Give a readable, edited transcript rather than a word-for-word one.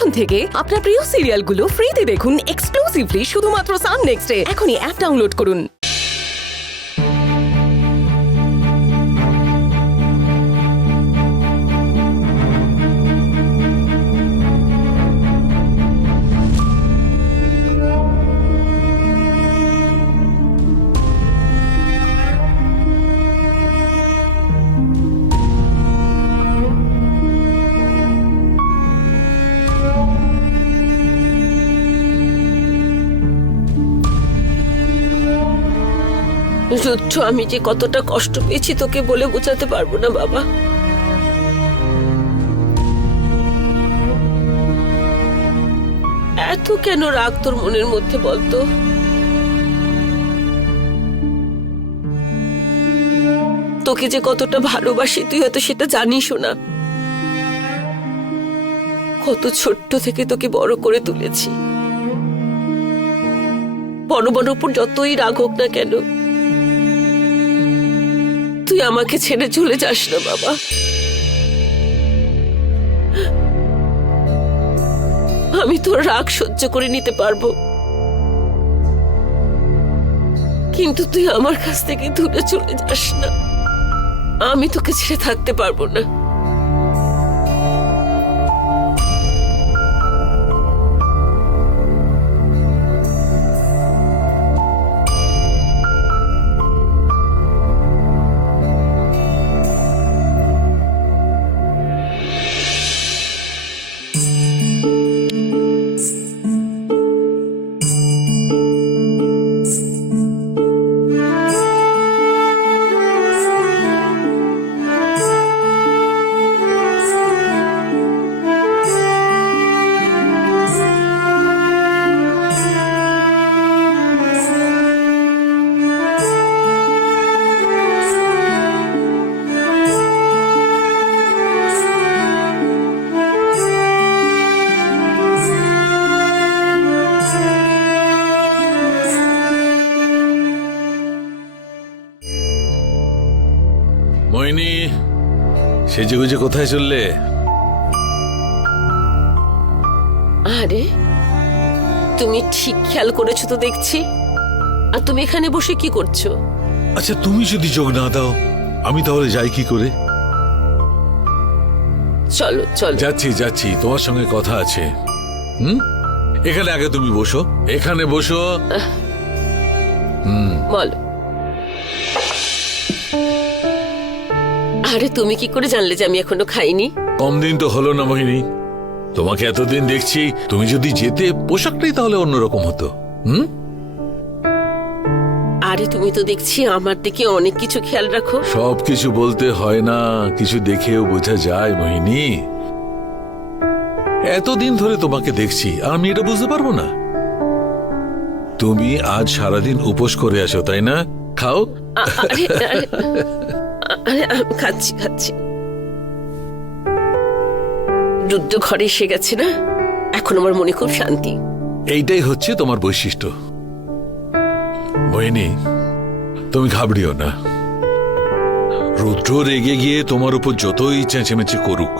এখন থেকে আপনার প্রিয় সিরিয়ালগুলো ফ্রিতে দেখুন এক্সক্লুসিভলি শুধুমাত্র সান নেক্সটে। এখনই অ্যাপ ডাউনলোড করুন। রুদ্র, আমি যে কতটা কষ্ট পেয়েছি তোকে বলে বোঝাতে পারবো না বাবা। এত কেন রাগ তোর মনের মধ্যে বলতো? তোকে যে কতটা ভালোবাসি তুই হয়তো সেটা জানিসও না। কত ছোট্ট থেকে তোকে বড় করে তুলেছি। বড় বড় উপর যতই রাগ হোক না কেন, তুই আমাকে ছেড়ে চলে যাস না বাবা। আমি তোর রাগ সহ্য করে নিতে পারবো, কিন্তু তুই আমার কাছ থেকে দূরে চলে যাস না। আমি তোকে ছেড়ে থাকতে পারবো না। মোহিনী, সেজে গুজে কোথায় চললে? আরে তুমি ঠিক খেয়াল করেছো তো দেখছি। আর তুমি এখানে বসে কি করছো? আচ্ছা, তুমি যদি যোগ না দাও আমি তাহলে যাই কি করে? চলো চলো। যাচ্ছি যাচ্ছি, তোমার সঙ্গে কথা আছে। এখানে আগে তুমি বসো, এখানে বসো। বলো। আরে তুমি কি করে জানলে যে আমি এখনো খাইনি? কম দিন তো হলো না মোহিনী, তোমাকে এতদিন দেখছি। তুমি যদি যেতে পোশাকটাই তাহলে অন্যরকম হতো। আরে তুমি তো দেখছি আমার দিকে অনেক কিছু খেয়াল রাখো। সবকিছু বলতে হয় না, কিছু দেখেও বোঝা যায় মোহিনী। এতদিন ধরে তোমাকে দেখছি আর আমি এটা বুঝতে পারবো না? তুমি আজ সারাদিন উপোস করে আসো, তাই না? খাও। আরে আরে আরে আমি খাচ্ছি খাচ্ছি। রুদ্র ঘরে এসে গেছে না, এখন আমার মনে খুব শান্তি। এইটাই হচ্ছে তোমার বৈশিষ্ট্য মোহিনী। তুমি ঘাবড়িও না। রুদ্র রেগে গিয়ে তোমার উপর যতই চেঁচেমেচে করুক,